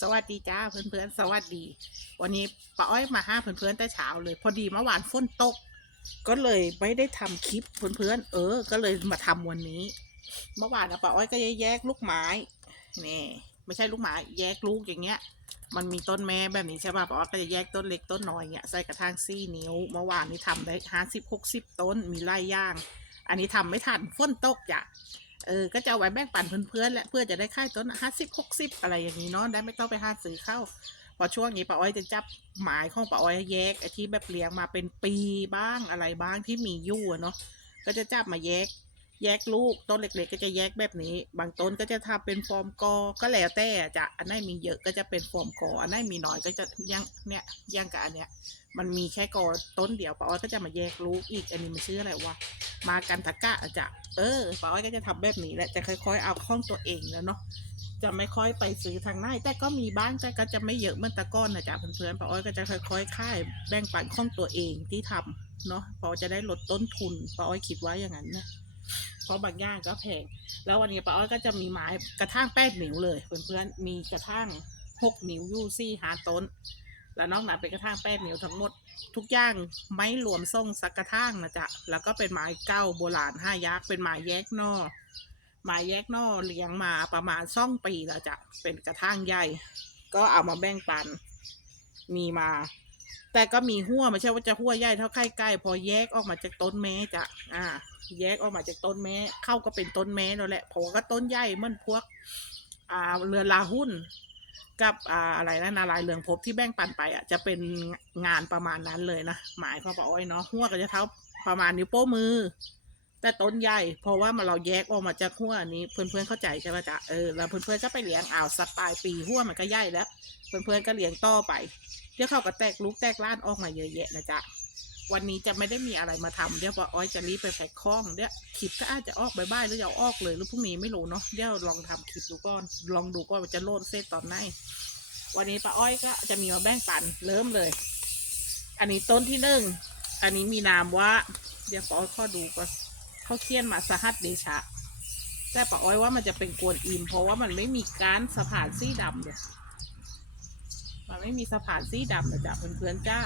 สวัสดีจ้าเพื่อนๆสวัสดี วันนี้ป้าอ้อยมาห้าเพื่อนๆแต่เช้าเลย พอดีเมื่อวานฝนตก ก็เลยไม่ได้ทำคลิปเพื่อนๆเออ ก็เลยมาทำวันนี้ เมื่อวานนะป้าอ้อยก็แยกลูกไม้นี่ไม่ใช่ลูกไม้แยกลูกอย่างเงี้ย มันมีต้นแม่แบบนี้ใช่ป่ะป้าอ้อยก็จะแยกต้นเล็กต้นน้อยเงี้ยใส่กระถางซี่นิ้วเมื่อวานนี้ทำได้ห้าสิบหกสิบต้นมีไล่ย่าง อันนี้ทำไม่ทันฝนตกจ้ะ เออ ก็จะเอาไว้แบ่งปันเพื่อนๆแหละเพื่อจะได้ค่ายต้นห้าสิบหกสิบอะไรอย่างนี้เนาะ ได้ไม่ต้องไปหาซื้อเข้าพอช่วงนี้ป้าอ้อยจะจับหมายของป้าอ้อยแยกไอ้ที่แบบเลี้ยงมาเป็นปีบ้างอะไรบ้างที่มีอยู่เนาะ ก็จะจับมาแยก แยกลูกต้นเล็ก ๆ ก็จะแยกแบบนี้ บางต้นก็จะทำเป็นฟอร์มกอ ก็แล้วแต่จะอันไหนมีเยอะก็จะเป็นฟอร์มกอ อันไหนมีน้อยก็จะยังเนี่ยยังกับอันเนี้ย มันมีแค่กอต้นเดียวป้าอ้อยก็จะมาแยกลูกอีก อันนี้มันชื่ออะไรวะ มากันทะกะอะจะเออป้าอ้อยก็จะทำแบบนี้แหละจะค่อย ๆ เอาข้องตัวเองแล้วเนาะจะไม่ค่อยไปซื้อทางไหนแต่ก็มีบ้างแต่ก็จะไม่เยอะเหมื่อนตะก้อนนะจ๊ะเพื่อนๆป้าอ้อยก็จะค่อยๆค่ายแบ่งปันข้องตัวเองที่ทำเนาะเพอจะได้ลดต้นทุนป้าอ้อยคิดว่าอย่างนั้นนะ เพราะบางอย่างก็แพง แล้ววันนี้ป้าอ้อยก็จะมีไม้กระทั่งแปดนิ้วเลยเพื่อนๆมีกระทั่งหกนิ้วยูซี่หาต้น แล้วนอกนั้นเป็นกระทั่งแปดนิ้วทั้งหมด ทุกอย่างไม่รวมส่งสักกระทั่งนะจ๊ะแล้วก็เป็นไม้เก้าโบราณห้ายักษ์เป็นไม้แยกนอหมายแยกนอเลี้ยงมาประมาณซ่องปีแล้วจ้ะเป็นกระทั่งใหญ่ ก็เอามาแบ่งปัน มีมา แต่ก็มีหัวไม่ใช่ว่าจะหัวใหญ่เท่าไข่ไก่พอแยกออกมาจากต้นแม่จ้ะอ่า แยกออกมาจากต้นแม่เข้าก็เป็นต้นแม่นั่นแหละเพราะว่าก็ต้นใหญ่เหมือนพวก อ่าเรือลาหุ้น กับอ่าอะไรนะนารายณ์เรืองภพที่แบ่งปันไปอะจะเป็นงานประมาณนั้นเลยนะหมายเขาบอกอ้ยเนาะหัวก็จะเท่าประมาณนิ้วโป้มือ แต่ต้นใหญ่เพราะว่ามันเราแยกออกมาจากหัวนี้เพื่อนๆเข้าใจใช่ไหมจ๊ะเออแล้วเพื่อนๆก็ไปเลี้ยงอ่าวสักปลายปีหัวมันก็ใหญ่แล้ว เพื่อนๆก็เลี้ยงต่อไป เดี๋ยวเขาก็แตกลูกแตกล้านออกมาเยอะแยะนะจ๊ะวันนี้จะไม่ได้มีอะไรมาทำเดี๋ยวป้าอ้อยจะรีบไปแพ็คของเดี๋ยวคลิปก็อาจจะออกบ่ายๆหรือจะออกเลยหรือพรุ่งนี้ไม่รู้เนาะเดี๋ยวลองทำคลิปดูก่อนลองดูก่อนว่าจะโลดเสร็จตอนไหนวันนี้ป้าอ้อยก็จะมีมาแบ่งปันเริ่มเลย อันนี้ต้นที่หนึ่งอันนี้มีนามว่า เดี๋ยวป้าอ้อยข้อดูก่อนเขาเขียนมาสหัสเดชะ แต่ป้าอ้อยว่ามันจะเป็นกวนอิมเพราะว่ามันไม่มีการสะพานสีดำเลย มันไม่มีสะพานสีดำนะจ๊ะเพื่อนๆจ้า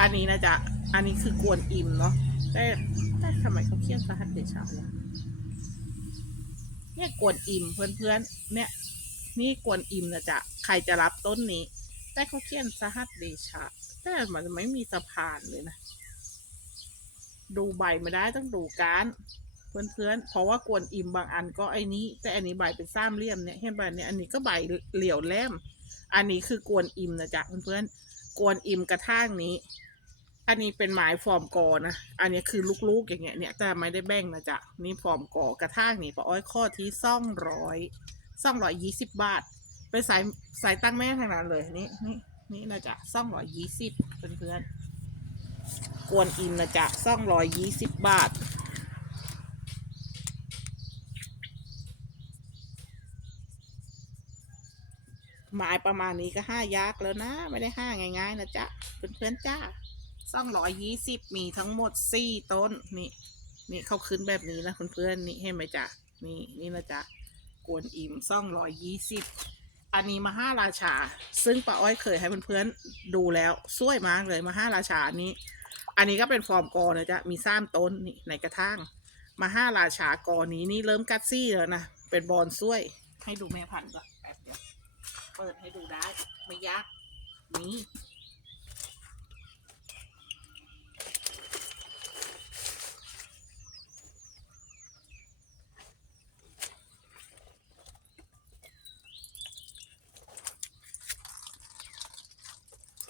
อันนี้นะจ๊ะ อันนี้คือกวนอิมเนาะแต่แต่ทำไมเขาเขียนสหัสเดชะวะเนี่ยกวนอิมเพื่อนๆ เนี่ย นี่กวนอิมนะจ๊ะ ใครจะรับต้นนี้ แต่เขาเขียนสหัสเดชะแต่มันไม่มีสะพานเลยนะ ดูใบไม่ได้ต้องดูการเพื่อนๆ เพราะว่ากวนอิมบางอันก็ไอ้นี้ แต่อันนี้ใบเป็นสามเหลี่ยมเนี่ยเห็นใบเนี่ยอันนี้ก็ใบเหลี่ยวแหลม อันนี้คือกวนอิมนะจ๊ะเพื่อนๆกวนอิมกระทั่งนี้ อันนี้เป็นไม้ฟอร์มกอนะ อันนี้คือลูกๆอย่างเงี้ยเนี่ยแต่ไม่ได้แบ่งนะจ๊ะนี่ฟอร์มกอกระทั่งนี่ป้าอ้อยข้อที่ซ่องร้อยซ่องร้อยยี่สิบบาทไปสายสายตั้งแม่ทางนั้นเลยนี่นี่นี่นะจ๊ะซ่องร้อยยี่สิบเพื่อนๆกวนอินนะจ๊ะซ่องร้อยยี่สิบบาท หมายประมาณนี้ก็ห้ายักษ์แล้วนะ ไม่ได้ห้าง่ายๆนะจ๊ะเพื่อนๆจ้าซ่องร้อยยี่สิบมีทั้งหมดสี่ต้นนี่นี่เขาขึ้นแบบนี้นะเพื่อนๆนี่เห็นไหมจ๊ะนี่นี่นะจ๊ะกวนอิ่มซ่องร้อยยี่สิบอันนี้มาห้าราชา ซึ่งป้าอ้อยเคยให้เพื่อนๆดูแล้วสวยมากเลยมาห้าราชานี้ อันนี้ก็เป็นฟอร์มกอนะจ๊ะมีสามต้นนี่ในกระถางมาห้าราชากอนี้นี่เริ่มกัดซี่แล้วนะเป็นบอลซ้วยให้ดูแม่พันธุ์ก่อน เปิดให้ดูได้ ไม่ยาก นี่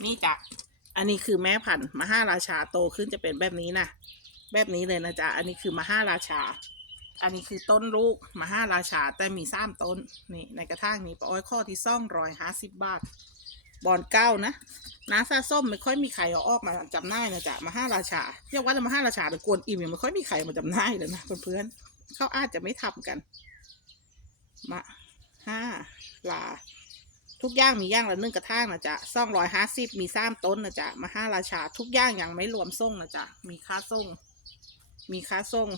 นี่จ้ะ อันนี้คือแม่พันธุ์มหาราชาโตขึ้นจะเป็นแบบนี้นะ แบบนี้เลยนะจ๊ะ อันนี้คือมหาราชา อันนี้คือต้นลูกมหาราชาแต่มีสามต้นนี่ในกระถางนี้ปอ้อยข้อที่ซ่องร้อยห้าสิบบาท บอนเก้านะน้าซาส้มไม่ค่อยมีใครเอาออกมาจำหน่านะจ๊ะมหาราชาเรียกว่าจะมหาราชาแต่กวนอิ่มยังไม่ค่อยมีใครมาจำหน่าเลยนะเพื่อนๆเขาอาจจะไม่ทำกัน มาห้าลา ทุกอย่างมีย่างละนึ่งกระถางนะจ๊ะซ่องร้อยห้าสิบมีสามต้นนะจ๊ะมหาราชา ทุกอย่างยังไม่รวมส่งนะจ๊ะมีค่าส่ง มีค่าส่ง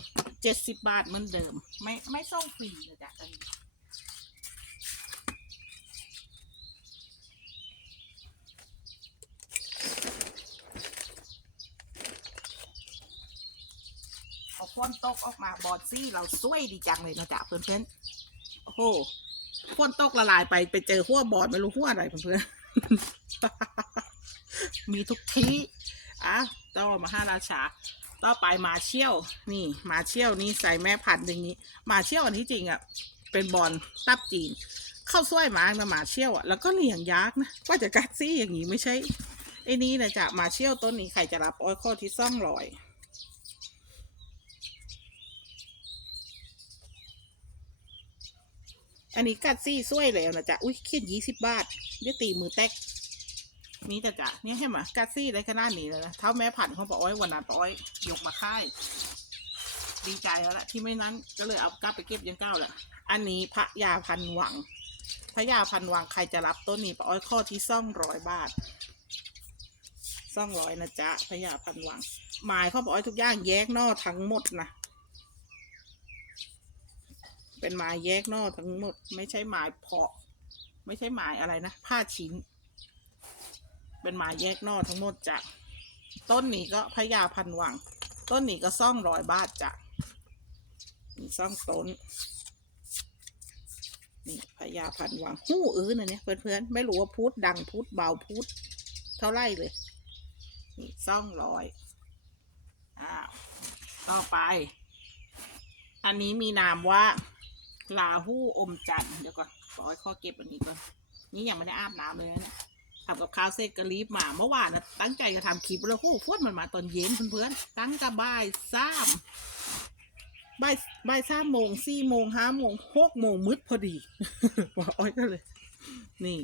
เจ็ดสิบบาทเหมือนเดิม ไม่ไม่ส่งฟรีเลยจ้ะตอนนี้เอาฝนตกออกมาบอดซี่เราซวยดีจังเลยนะจ๊ะเพื่อนเพื่อนโอ้โหฝนตกละลายไปไปเจอหัวบอดไม่รู้หัวอะไรเพื่อนเพื่อนมีทุกที่อะต่อมาห้าราชา ต่อไปมาเชี่ยวนี่มาเชี่ยวนี่ใส่แม่พันธุ์อย่างนี้ มาเชี่ยวอันที่จริงอะเป็นบอลตับจีนเข้าสวยมากนะมาเชี่ยวอะแล้วก็เลี้ยงยักนะว่าจะกัดซี่อย่างนี้ไม่ใช่ไอ้นี้นะจ๊ะมาเชี่ยวต้นนี้ใครจะรับอ้อยข้อที่ซ่องลอยอันนี้กัดซี่สวยแล้วนะจ๊ะ อุ้ยเขียนยี่สิบบาทเดี๋ยวตีมือแตก นี่จ้ะจ้ะเนี่ยเห็นไหมกัดซี่ได้ขนาดนี้เลยนะเท่าแม่ผันเของป้าอ้อยวันนั้นป้อ้อยยกมาค่าย ดีใจแล้วละที่ไม่นั้นก็เลยเอากลับไปเก็บยังเก้าแหละอันนี้พระยาพันหวัง พระยาพันหวังใครจะรับต้นนี้ป้าอ้อยข้อที่ซ่องร้อยบาทซ่องร้อยนะจ๊ะพระยาพันหวัง หมายเขาบอกอ้อยทุกอย่างแยกนอกทั้งหมดนะเป็นไม้แยกนอกทั้งหมด ไม่ใช่ไม้เพาะ ไม่ใช่ไม้อะไรนะ ผ้าชิ้น เป็นไม้แยกนอกทั้งหมดจ้ะต้นนี้ก็พญาพันวัง ต้นนี้ก็ซ่องร้อยบาทจ้ะนี่ซ่องต้นนี่พญาพันวังหู้อื้อนะเนี่ยเพื่อนๆไม่รู้ว่าพูดดังพูดเบาพูดเท่าไรเลยนี่ซ่องร้อยอ้าวต่อไป อันนี้มีนามว่าลาหู้อมจันเดี๋ยวก่อนขอให้ข้อเก็บอันนี้ก่อนนี่ยังไม่ได้อาบน้ำเลยนะเนี่ย ทำกับข้าวเสร็จก็รีบมาเมื่อวานนะตั้งใจจะทำคลิปแล้วโอ้โหฟวดมันมาตอนเย็นเพื่อนๆตั้งแต่บ่ายสามบ่ายบ่ายสามโมงสี่โมงห้าโมงหกโมงมืดพอดีว่าอ้อยก็เลย นี่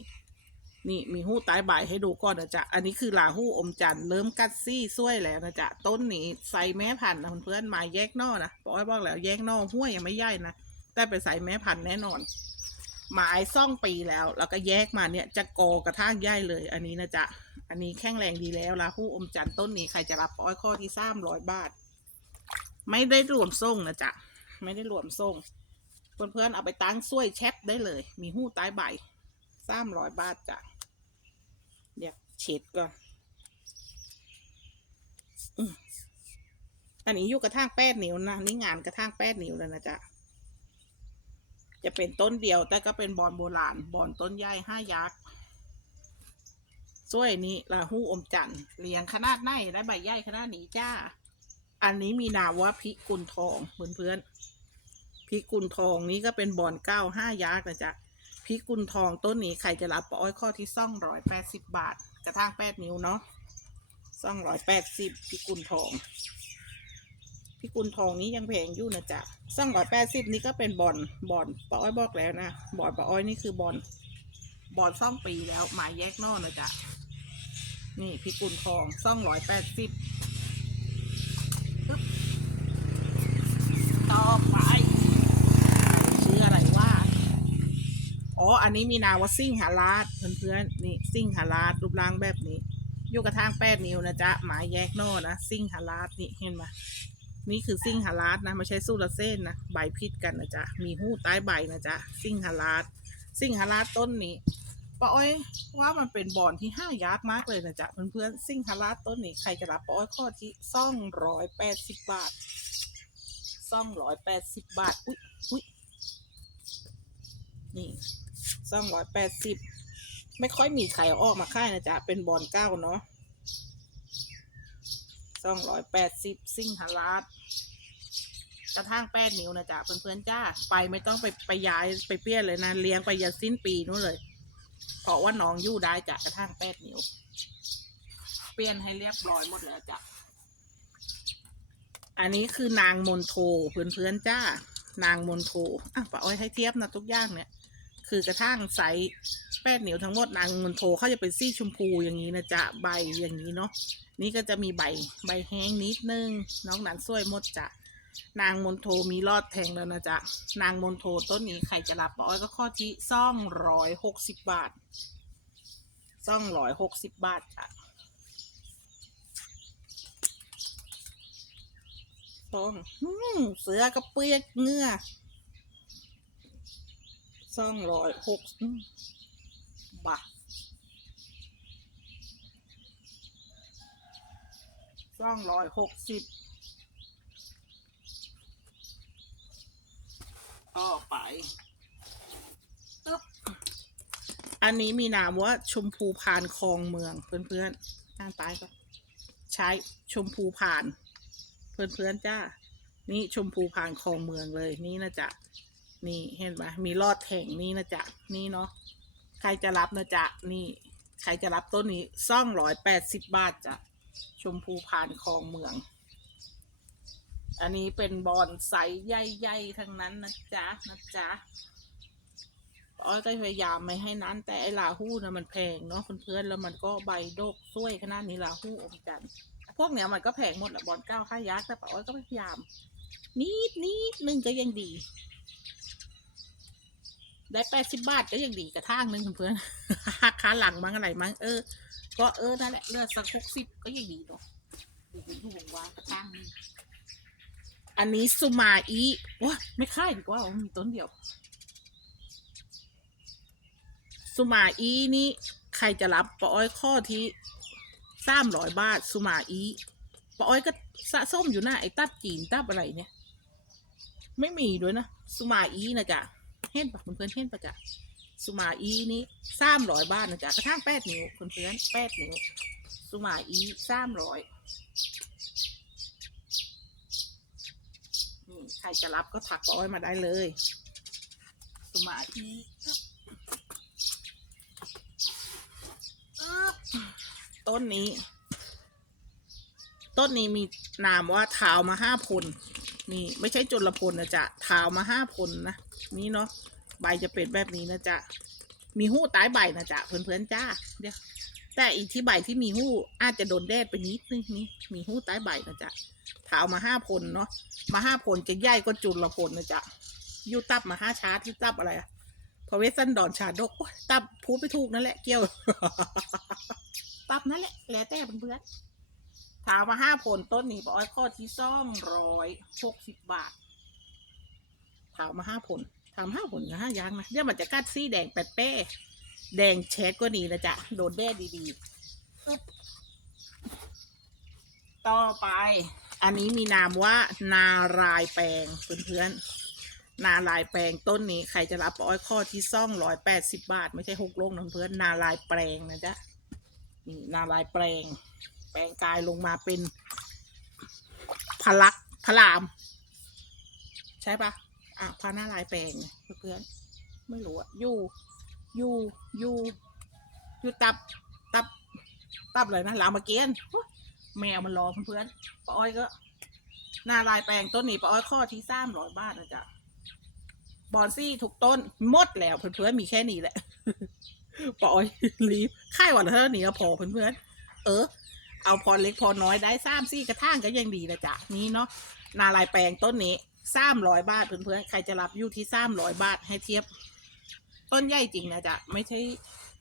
นี่มีหู้ตายบ่ายให้ดูก่อนนะจ๊ะอันนี้คือลาหู้อมจันทร์เริ่มกัดซี่ซ้วยแล้วนะจ๊ะต้นนี้ใส่แม่พันธุ์นะเพื่อนๆมาแยกนอกนะบอกไว้บอกแล้วแยกนอกห้วยยังไม่ใหญ่นะแต่ไปใส่แม่พันธุ์แน่นอน หมายซ่องปีแล้ว แล้วก็แยกมาเนี่ยจะโกกระทั่งย่ายเลย อันนี้นะจ๊ะ อันนี้แข็งแรงดีแล้วลาหู้อมจันต้นนี้ใครจะรับอ้อยข้อที่สามร้อยบาท ไม่ได้รวมส่งนะจ๊ะ ไม่ได้รวมส่ง เพื่อนๆเอาไปตั้งซ้วยแชปได้เลย มีหู้ใต้ใบสามร้อยบาทจ้ะเดี๋ยวเช็ดก่อนอันนี้อยู่กระทั่งแปดนิ้วนะนี่งานกระทั่งแปดนิ้วแล้วนะจ๊ะ จะเป็นต้นเดียว แต่ก็เป็นบอนโบราณ บอนต้นใหญ่ห้ายักษ์สวยนี้ลาหูอมจันทร์เลี้ยงขนาดไหนได้ใบใหญ่ขนาดนี้จ้า อันนี้มีนามว่าพิกุลทองเพื่อนๆพิกุลทองนี้ก็เป็นบอนเก้าห้ายักษ์นะจ๊ะพิกุลทองต้นนี้ใครจะรับปอ้อยข้อที่ซ่องร้อยแปดสิบบาท กระทั่งแปดนิ้วเนาะซ่องร้อยแปดสิบพิกุลทอง พิกุลทองนี้ยังแพงอยู่นะจ๊ะซ่องร้อยแปดสิบนี้ก็เป็นบอลบอลปาอ้อยบอกแล้วนะบอลปาอ้อยนี่คือบอลบอลซ่องปีแล้วหมายแยกนอกนะจ๊ะนี่พิกุลทองซ่องร้อยแปดสิบต่อไปชื่ออะไรว่าอ๋ออันนี้มีนาว่าซิ่งหาราดเพื่อนๆนี่ซิ่งหาราดรูปร่างแบบนี้อยู่กระทางแปดนิ้วนะจ๊ะหมายแยกนอนะซิ่งหาราดนี่เห็นไหม นี่คือซิ่งหาราดนะไม่ใช่สู้ละเส้นนะใบพิษกันนะจ๊ะมีหู้ใต้ใบนะจ๊ะซิ่งหาราดซิ่งหาราดต้นนี้ป้าอ้อยว่ามันเป็นบอนที่ห้ายากมากเลยนะจ๊ะเพื่อนๆซิ่งหาราดต้นนี้ใครจะรับป้าอ้อยข้อที่ซ่องร้อยแปดสิบบาทซ่องร้อยแปดสิบบาทอุ๊ยอุ๊ยนี่สองร้อยแปดสิบไม่ค่อยมีใครอออกมาค่ายนะจ๊ะเป็นบอลเก้าเนาะ สองร้อยแปดสิบซิ่งฮาราดกระทั่งแปดนิ้วนะจ๊ะเพื่อนๆจ้าไปไม่ต้องไปไปย้ายไปเปลี่ยนเลยนะเลี้ยงไปยันสิ้นปีนู้นเลย เพราะว่าน้องยู่ได้จ้ะกระทั่งแปดนิ้ว เปลี่ยนให้เรียบร้อยหมดแล้วจ้ะอันนี้คือนางมนโทเพื่อนๆจ้า นางมนโทอะป้าอ้อยให้เทียบนะทุกอย่างเนี่ย คือกระทั่งไซส์ แปดนิ้วทั้งหมดนางมนโทเขาจะเป็นสีชมพูอย่างนี้นะจ๊ะใบอย่างนี้เนาะนี่ก็จะมีใบใบแห้งนิดนึงน้องนันสวยหมดจ้ะนางมนโทมีรอดแทงแล้วนะจ๊ะนางมนโทต้นนี้ใครจะรับปอ้อยก็ข้อที่ซ่องร้อยหกสิบบาทซ่องร้อยหกสิบบาทจ้ะต้อืมเสือกระเปียกเงื่อสองร้อยหก บาทสองร้อยหกสิบต่อไปปึ๊บอันนี้มีนามว่าชมพูพานคลองเมืองเพื่อนๆอ่านไปก็ใช้ชมพูพาน เพื่อนๆจ้า นี่ชมพูพานคลองเมืองเลยนี่นะจ๊ะ นี่เห็นไหมมีลอดแท่งนี่นะจ๊ะ นี่เนาะ ครจะรับนะจ๊ะ นี่ใครจะรับต้นนี้ซ่องร้อยแปดสิบบาทจ้ะ ชมพูพานคลองเมือง อันนี้เป็นบอนไซส์ใหญ่ๆทั้งนั้นนะจ๊ะนะจ๊ะอ้อยก็พยายามไม่ให้นั้นแต่ไอลาหู้นะมันแพงเนาะเพื่อนๆแล้วมันก็ใบโดกซ้วยขนาดนี้ลาหู้อมจันพวกเนี้ยมันก็แพงหมดแหละบอลเก้าค่ายักษ์แต่ป้าอ้อยก็พยายามนิดนิดนึงก็ยังดี ได้แปดสิบบาทก็ยังดีกระทางนึงเพื่อนๆหักขาหลังมั้งอะไรมั้งเออ ก็เออนั่นแหละเลือดสักหกสิบก็ยังดีเนาะดูดูวงว่ากระทางนึงอันนี้สุมาอีว้าไม่ค่ายดีกว่ามีต้นเดียว สุมาอีนี่ใครจะรับปาอ้อยข้อที่สามร้อยบาทสุมาอีปาอ้อยก็สะส้มอยู่หน้าไอ้ตับจีนตับอะไรเนี่ย ไม่มีด้วยนะ สุมาอีนะจ๊ะ เห็นปะเพื่อนเห็นปะจ๊ะสุมาอีนี่สามร้อยบาทนะจ๊ะกระทั่งแปดนิ้วเพื่อนๆแปดนิ้วสุมาอีสามร้อยนี่ใครจะรับก็ถักปาอ้อยมาได้เลยสุมาอีต้นนี้ ต้นนี้มีนามว่าเท้ามาห้าพล นี่ ไม่ใช่จุลพลนะจ๊ะเท้ามาห้าพลนะนี่เนาะใบจะเป็นแบบนี้นะจ๊ะมีหู้ใต้ใบนะจ๊ะเพื่อนๆจ้าเดี๋ยวแต่อีกที่ใบที่มีหู้อาจจะโดนแดดไปนิดนึงนี่มีหู้ใต้ใบนะจ๊ะเท้ามาห้าพลเนาะมาห้าพลจะใหญ่กว่าจุลพลนะจ๊ะยูตับมาห้าชาร์ทที่ตับอะไรอะพอเวสันดอนชาดกตับพูดไม่ถูกนั่นแหละเกี่ยวตับนั่นแหละแล้วแต่เพื่อนๆ ถามมาห้าผลต้นนี้ปอ้อยข้อที่ซ่องร้อยหกสิบบาท ถามมาห้าผลถามห้าผลกับห้ายางนะเดี๋ยวมันจะกัดซี่แดงแปดเป้แดงแชดก็ดีนะจ๊ะ โดนแด้ดีๆ ต่อไป อันนี้มีนามว่านารายแปลงเพื่อนๆ นาลายแปลงต้นนี้ใครจะรับปอ้อยข้อที่ซ่องร้อยแปดสิบบาท ไม่ใช่หกโลงนะเพื่อนนาลายแปลงนะจ๊ะนี่นาลายแปลง แปลงกายลงมาเป็นพลักพระราม ใช่ปะอะพระนาลายแปลงเพื่อนไม่รู้อะยู่ยู่ยู่ยู่ตับตับตับอะไรนะรามเกียรติ์โอ๊ยแมวมันรอเพื่อนๆป้าอ้อยก็นาลายแปลงต้นนี้ป้าอ้อยข้อที่สามร้อยบาทนะจ๊ะบอนซี่ทุกต้นหมดแล้วเพื่อนๆมีแค่นี้แหละปออยรีบค่ายวันเท่านี้ก็พอเพื่อนๆเออ เอาพอเล็กพอน้อยได้สามซี่กระทั่งก็ยังดีนะจ๊ะนี่เนาะนาลายแปลงต้นนี้สามร้อยบาทเพื่อนๆใครจะรับอยู่ที่สามร้อยบาทให้เทียบ ต้นใหญ่จริงนะจ๊ะไม่ใช่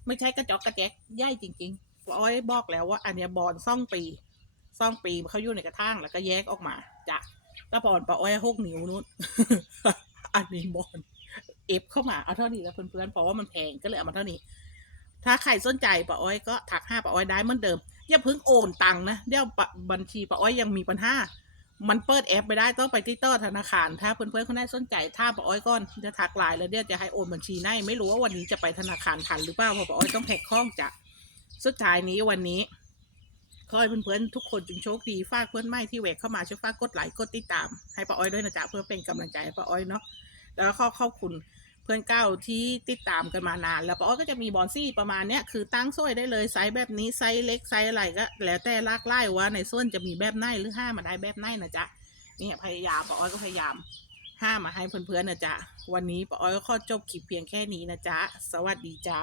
ไม่ใช่กระจอกกระแจกใหญ่จริงๆอ้อยบอกแล้วว่า อันเนี้ยบอลซ่องปีซ่องปีเขาอยู่ในกระทั่งแล้วก็แยกออกมาจ้ะก็บอลปออ้อยหกนิ้วนู้นอันนี้บอลเอฟเข้ามาเอาเท่านี้แล้วเพื่อนๆเพราะว่ามันแพงก็เลยเอามาเท่านี้ ถ้าใครสนใจป้าอ้อยก็ถักห้าป้าอ้อยได้เหมือนเดิม อย่าเพิ่งโอนตังค์นะเดี๋ยวบัญชีป้าอ้อยยังมีปัญหามันเปิดแอปไม่ได้ต้องไปที่ต้อธนาคาร ถ้าเพื่อนๆเขาได้สนใจถ้าป้าอ้อยก่อนจะทักไลน์แล้วเดี๋ยวจะให้โอนบัญชีให้ไม่รู้ว่าวันนี้จะไปธนาคารทันหรือเปล่าเพราะป้าอ้อยต้องแพ็คข้องจะสุดท้ายนี้วันนี้ขอให้เพื่อนๆทุกคนจงโชคดีฝากเพื่อนไม่ที่แหวกเข้ามาช่วยฝากกดไลค์กดติดตามให้ป้าอ้อยด้วยนะจ๊ะเพื่อเป็นกำลังใจให้ป้าอ้อยเนาะแล้วก็ขอขอบคุณ เพื่อนเก้าที่ติดตามกันมานาน แล้วป้าอ้อยก็จะมีบอนซี่ประมาณเนี้ยคือตั้งโซ่ได้เลยไซส์แบบนี้ไซส์เล็กไซส์อะไรก็ แล้วแต่ลากไล่ว่าในส่วนจะมีแบบไหนหรือห้ามาได้แบบไหนนะจ๊ะเนี่ยพยายามป้าอ้อยก็พยายามห้ามาให้เพื่อนๆนะจ๊ะวันนี้ป้าอ้อยก็ขอจบคลิปเพียงแค่นี้นะจ๊ะสวัสดีจ้า